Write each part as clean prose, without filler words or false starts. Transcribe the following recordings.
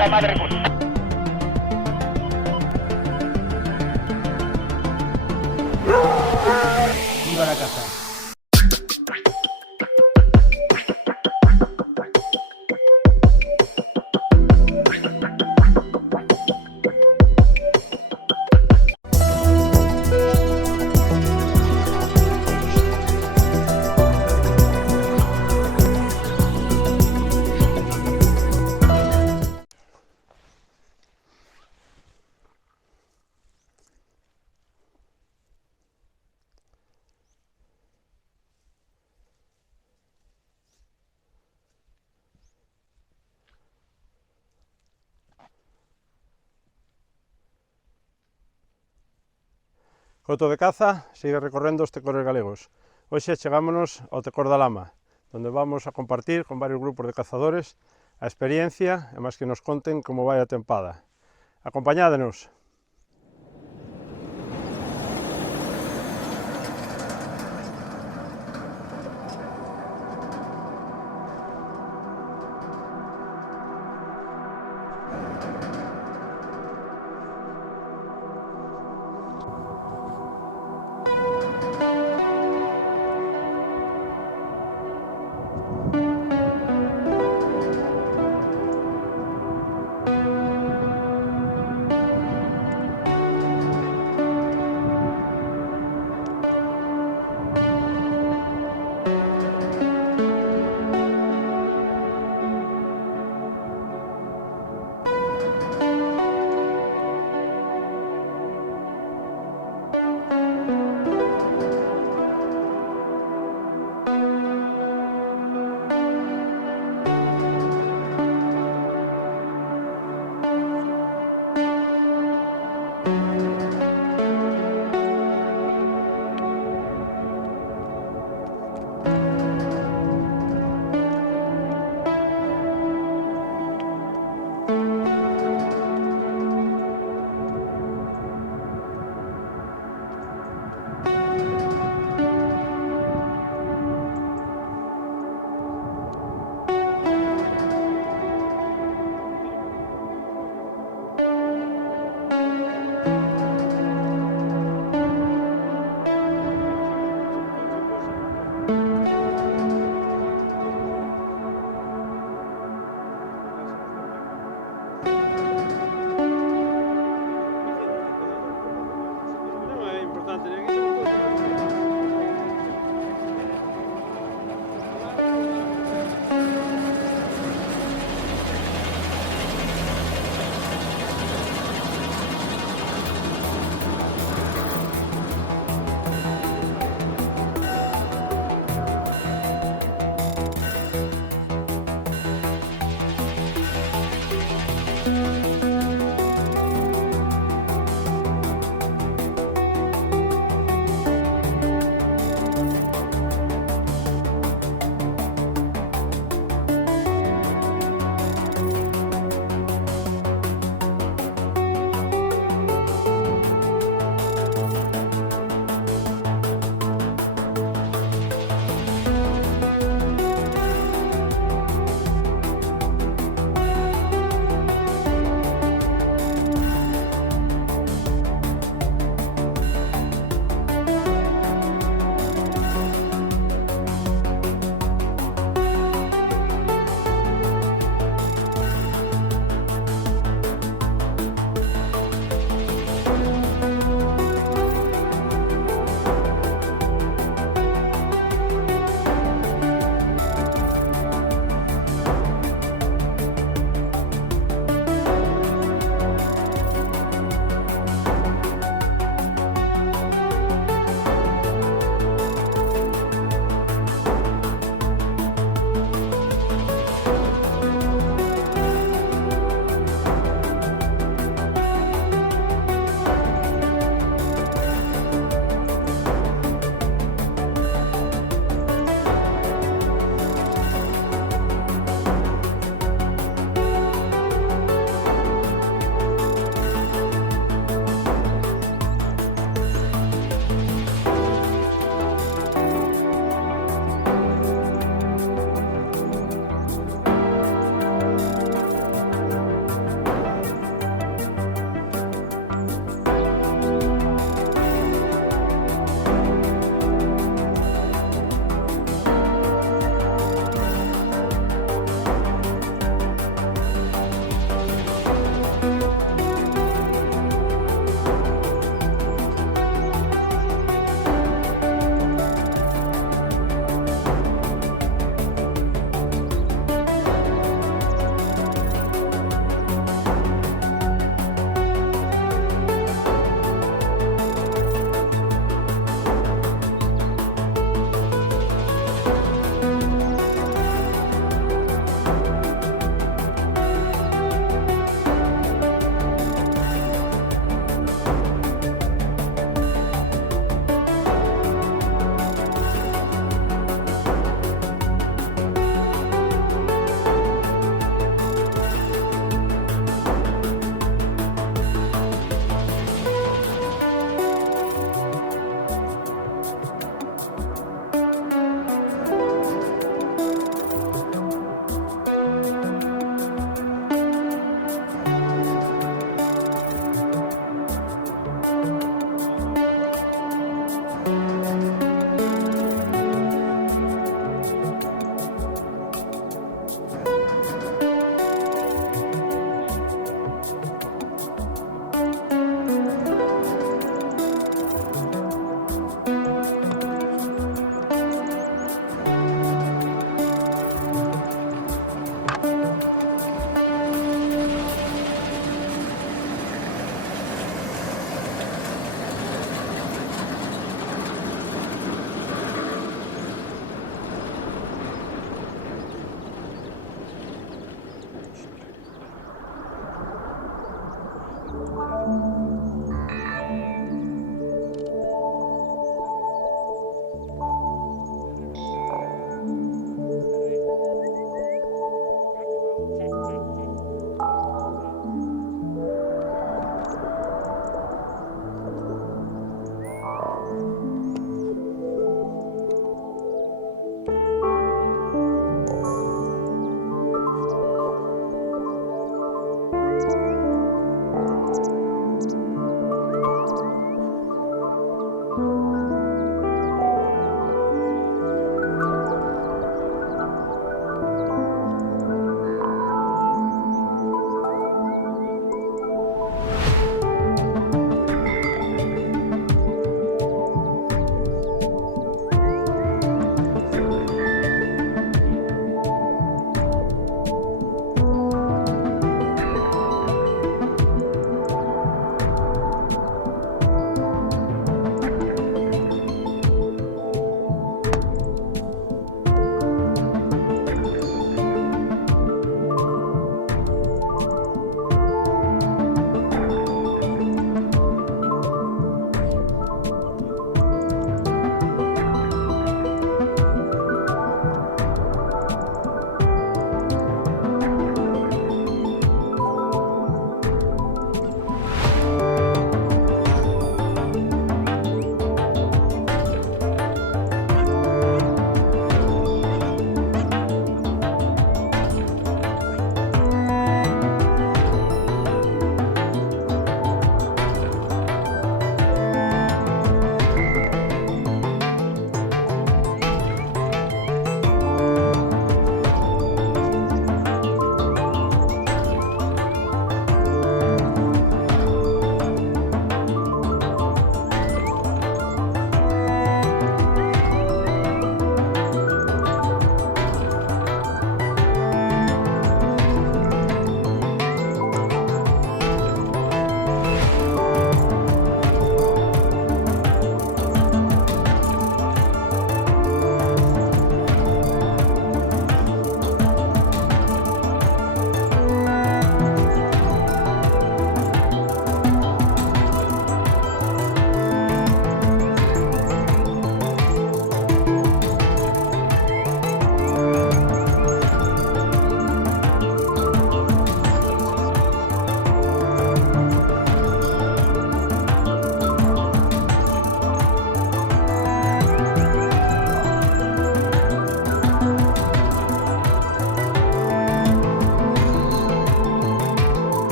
puta madre. Viva la caza. Coto de Caza sigue recorrendo os tecores galegos. Hoxe chegámonos ao Tecor da Lama, onde vamos a compartir con varios grupos de cazadores a experiencia e máis que nos conten como vai a tempada. Acompañádenos!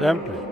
Sempre.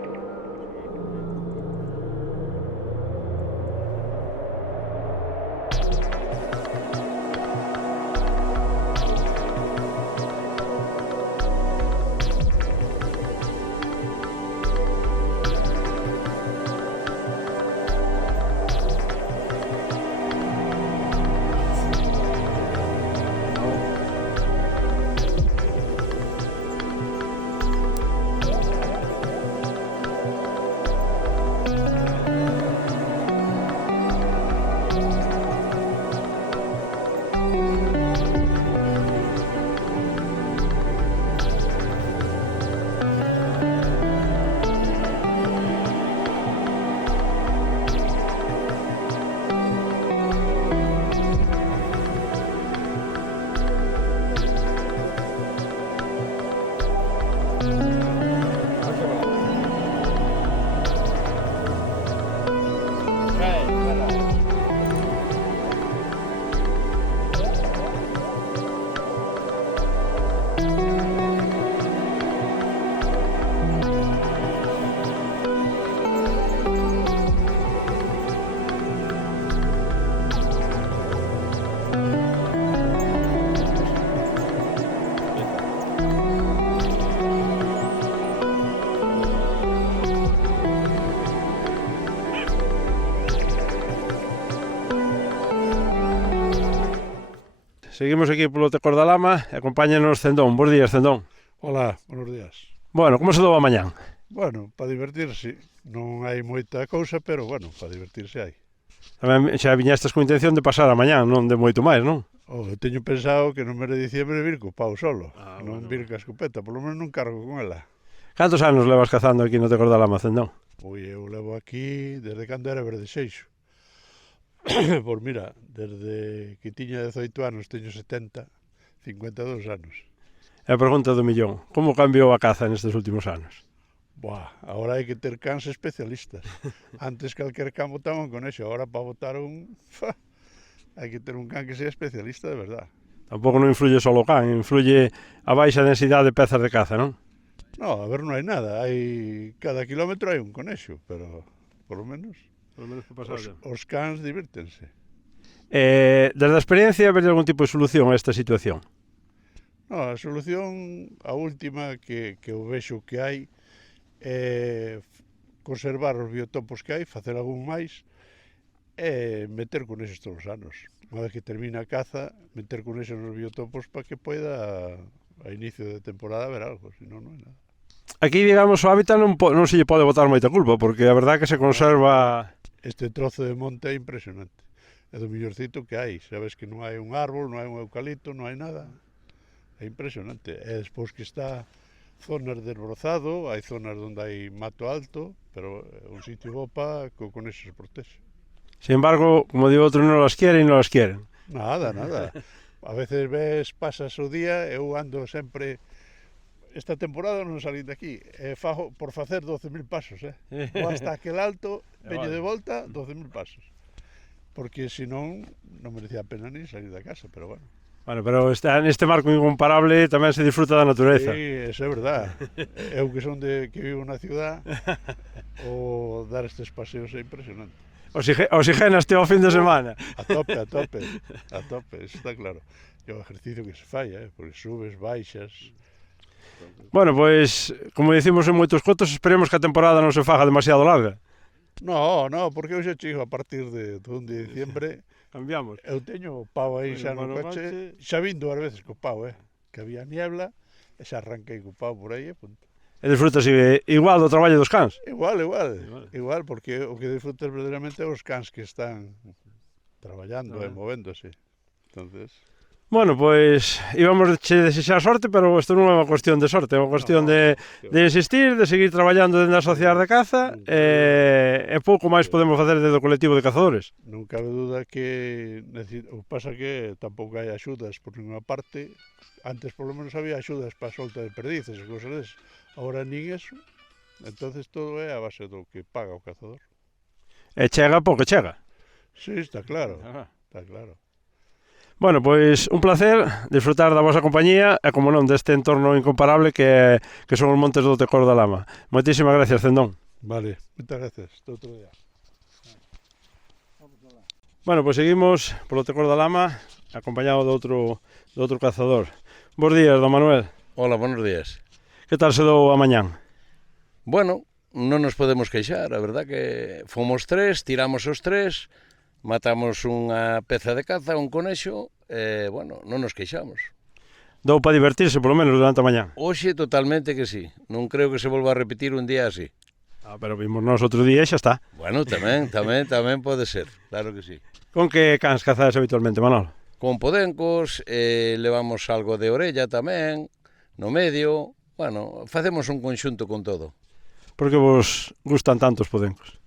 Seguimos aquí polo Tecor da Lama e acompáñanos Cendón. Bos días, Cendón. Hola, buenos días. Bueno, como se dou a mañán? Bueno, para divertirse, non hai moita cousa, pero bueno, para divertirse hai. Tamén xa viñestes con intención de pasar a mañán, non de moito máis, non? Eu teño pensado que no mes de diciembre vir co pau solo, non bueno. vir ca escopeta, polo menos non cargo con ela. Cantos anos levas cazando aquí no Tecor da Lama, Cendón? Ui, eu levo aquí desde cando era verdexeixo. Pois mira, desde que tiña 18 anos teño 70, 52 anos. É a pregunta do millón. Como cambiou a caza nestes últimos anos? Buah, agora hai que ter cans especialistas. Antes calquer can botaba un conexo, agora para botar un... hai que ter un can que sea especialista de verdad. Tampouco non influye só o can, influye a baixa densidade de pezas de caza, non? No, a ver, non hai nada, hai cada kilómetro hai un conexo, pero por lo menos os cans divírtense. Desde a experiencia, vedes algún tipo de solución a esta situación? No, a solución, a última que eu vexo que hai é conservar os biotopos que hai, facer algún máis e meter conexos todos os anos. Unha vez que termina a caza, meter conexos nos biotopos para que poida a inicio de temporada haber algo, senón non hai nada. Aquí, digamos, o hábitat non se lle pode botar moita culpa, porque a verdade é que se conserva... Este trozo de monte é impresionante. É do millorcito que hai. Sabes que non hai un árbol, non hai un eucalipto, non hai nada. É impresionante. E despois que está zonas de esbrozado, hai zonas onde hai mato alto, pero é un sitio bo para que con eso se protexe. Sin embargo, como digo outro, non las quieren e non las quieren. Nada, nada. A veces ves, pasas o día, eu ando sempre... Esta temporada non salín de aquí, fago por facer 12.000 pasos, Vou hasta aquel alto, veño de volta, 12.000 pasos. Porque senón non merecía a pena nin salir da casa, pero bueno. Bueno, pero neste marco incomparable tamén se disfruta da natureza. Sí, eso é verdad. Eu que son que vivo na ciudad, o dar estes paseos é impresionante. Oxigenaste ao fin de semana. A tope, eso está claro. E o ejercicio que se fai, porque subes, baixas... Bueno, pois, como dicimos en moitos cotos, esperemos que a temporada non se faga demasiado larga. No, porque eu xa chego a partir de 1 de diciembre. Cambiamos. Eu teño o pau aí xa no coche, xa vin 2 veces co pau, que había niebla, e xa arranquei co pau por aí e punto. E disfrutas igual do traballo dos cans? Igual, porque o que disfrutas verdadeiramente é os cans que están traballando e movéndose. Entonces... Bueno, pois íbamos che desexar sorte, pero isto non é unha cuestión de sorte, é unha cuestión de insistir, de seguir traballando dentro da sociedade de caza e pouco máis podemos facer desde o colectivo de cazadores. Non cabe duda que o pasa que tampouco hai axudas por ninguna parte. Antes polo menos había axudas para a solta de perdices e cousas deses. Agora nin eso. Entonces todo é a base do que paga o cazador. E chega porque chega. Sí, está claro. Está claro. Bueno, pois un placer disfrutar da vosa compañía e, como non, deste entorno incomparable que son os montes do Tecor da Lama. Moitísimas gracias, Cendón. Vale, moitas gracias. Hasta outro día. Bueno, pois seguimos polo Tecor da Lama acompañado do outro cazador. Bos días, don Manuel. Hola, buenos días. Que tal se dou a mañán? Bueno, non nos podemos queixar, a verdad que fomos tres, tiramos os tres, matamos unha peza de caza, un conexo, e, bueno, non nos queixamos. Dou para divertirse, polo menos, durante a mañán. Hoxe totalmente que sí, non creo que se volva a repetir un día así. Pero vimos nós outro día e xa está. Bueno, tamén pode ser, claro que sí. Con que cans cazades habitualmente, Manol? Con podencos, levamos algo de orella tamén, no medio, bueno, facemos un conxunto con todo. Por que vos gustan tanto os podencos?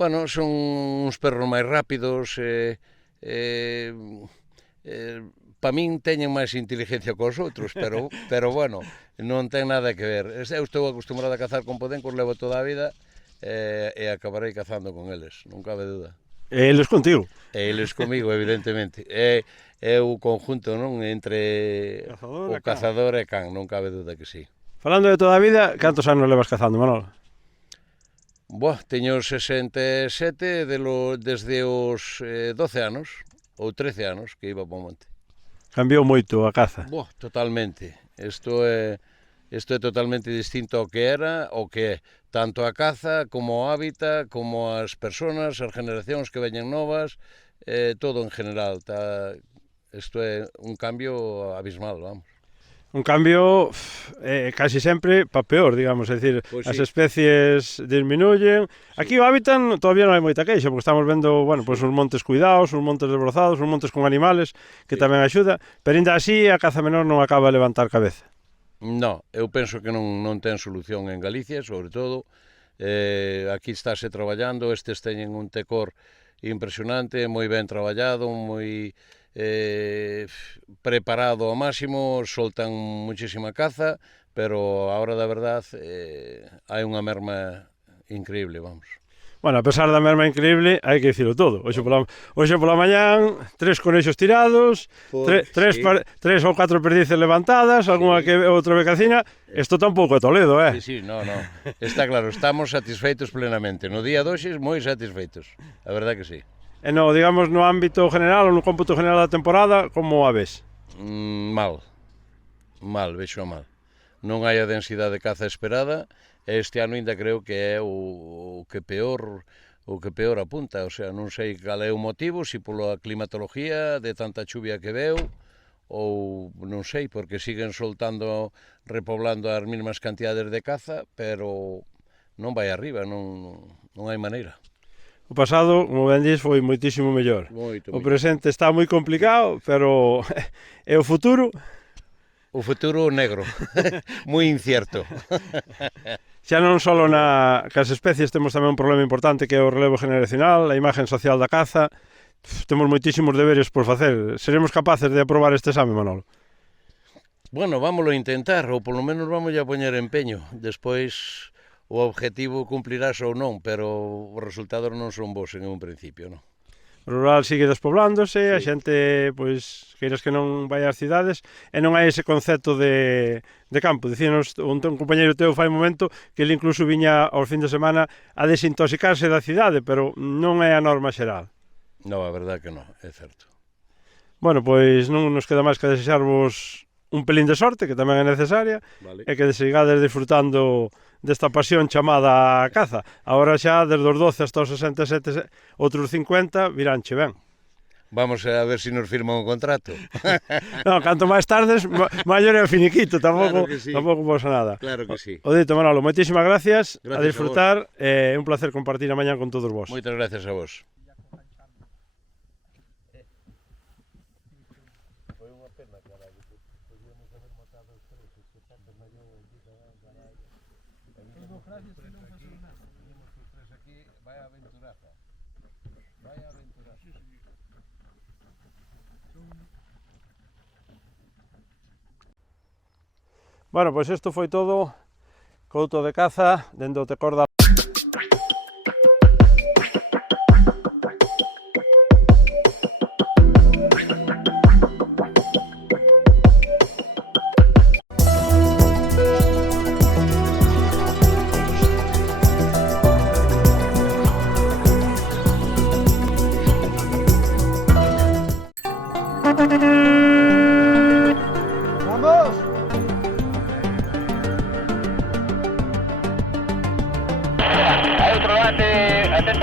Bueno, son uns perros máis rápidos, para min teñen máis inteligencia que os outros, pero bueno, non ten nada que ver. Eu estou acostumbrado a cazar con podencos, levo toda a vida e acabarei cazando con eles, non cabe duda. E eles contigo? E eles comigo, evidentemente. É o conjunto, non, entre o cazador e can, non cabe duda que sí. Falando de toda a vida, cantos anos levas cazando, Manol? Teño 67 desde os 12 anos, ou 13 anos, que iba para o monte. Cambiou moito a caza? Totalmente. Isto é totalmente distinto ao que era, o que é tanto a caza, como o hábitat, como as persoas, as generacións que veñen novas, todo en general. Isto é un cambio abismal, vamos. Un cambio casi sempre para peor, digamos, é dicir, Pois as sí. especies disminuyen. Aquí o hábitat todavía non hai moita queixa, porque estamos vendo, bueno, pois uns montes cuidados, uns montes desbrozados, uns montes con animales, que Sí. tamén axuda, pero ainda así a caza menor non acaba de levantar cabeza. No, eu penso que non ten solución en Galicia, sobre todo. Aquí estáse traballando, estes teñen un tecor impresionante, moi ben traballado, moi preparado ao máximo, soltan muchísima caza, pero a hora da verdad hai unha merma increíble, vamos. Bueno, a pesar da merma increíble, hai que dicilo todo. Hoxe pola mañán, 3 conexos tirados, tres ou 4 perdices levantadas, algunha que outra becacina. Isto tampouco é Toledo, Sí, no. Está claro, estamos satisfeitos plenamente. No día de hoxe, moi satisfeitos. A verdad que sí. E no, digamos, no ámbito general ou no cómputo general da temporada, como a ves? Mal, vexo mal. Non hai a densidade de caza esperada, e este ano ainda creo que é o que peor apunta, o sea, non sei cal é o motivo, se pola climatología de tanta chuvia que veu, ou non sei, porque siguen soltando, repoblando as mesmas cantidades de caza, pero non vai arriba, non hai maneira. O pasado, como ben dis, foi moitísimo mellor. O presente está moi complicado, pero e o futuro? O futuro negro, moi incierto. Xa non só cas especies temos tamén un problema importante que é o relevo generacional, a imagen social da caza. Temos moitísimos deberes por facer. Seremos capaces de aprobar este exame, Manolo? Bueno, vámoslo a intentar, ou polo menos vamos a poñer empeño. Despois o objetivo cumplirás ou non, pero os resultados non son bons en un principio, non? O rural sigue despoblándose, a xente, pois, queiras que non vai ás cidades, e non hai ese concepto de campo. Dicíanos un compañeiro teu fai un momento que ele incluso viña aos fin de semana a desintoxicarse da cidade, pero non é a norma xeral. Non, a verdade que non, é certo. Bueno, pois non nos queda máis que desexarvos un pelín de sorte, que tamén é necesaria, Vale. e que sigades disfrutando desta pasión chamada a caza. Agora xa, desde os 12 hasta os 67, outros 50, viránche ben. Vamos a ver se nos firman un contrato. Non, canto máis tardes, maior é o finiquito, tampouco pasa nada. Claro que sí. O dito, Manolo, moitísimas gracias, Gracias a disfrutar, é un placer compartir a mañá con todos vos. Moitas gracias a vos. Bueno, pois isto foi todo couto de caza dende o Tecor da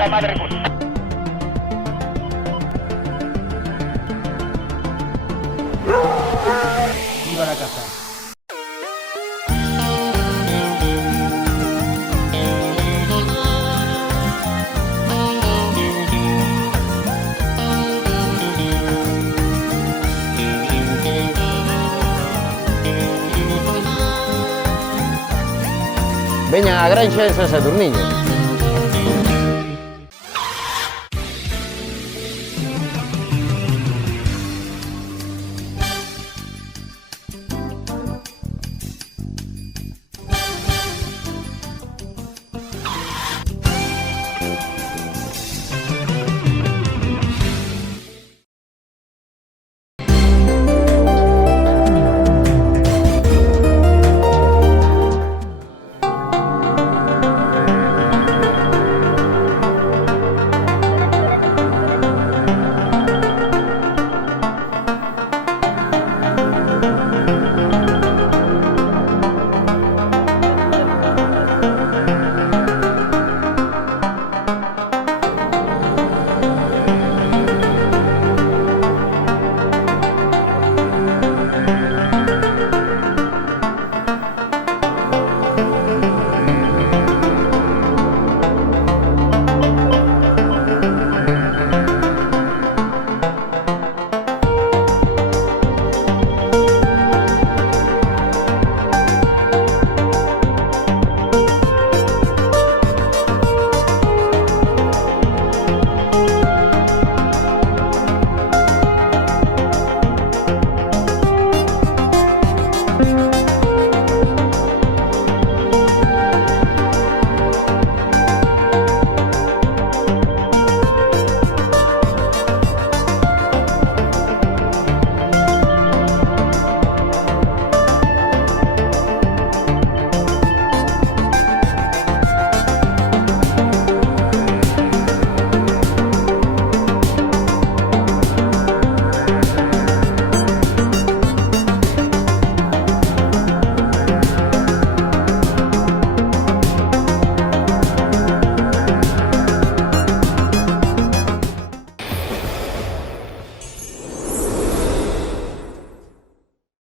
la madre puta. Viva la caza. Veñan á granxa en San Sadurniño.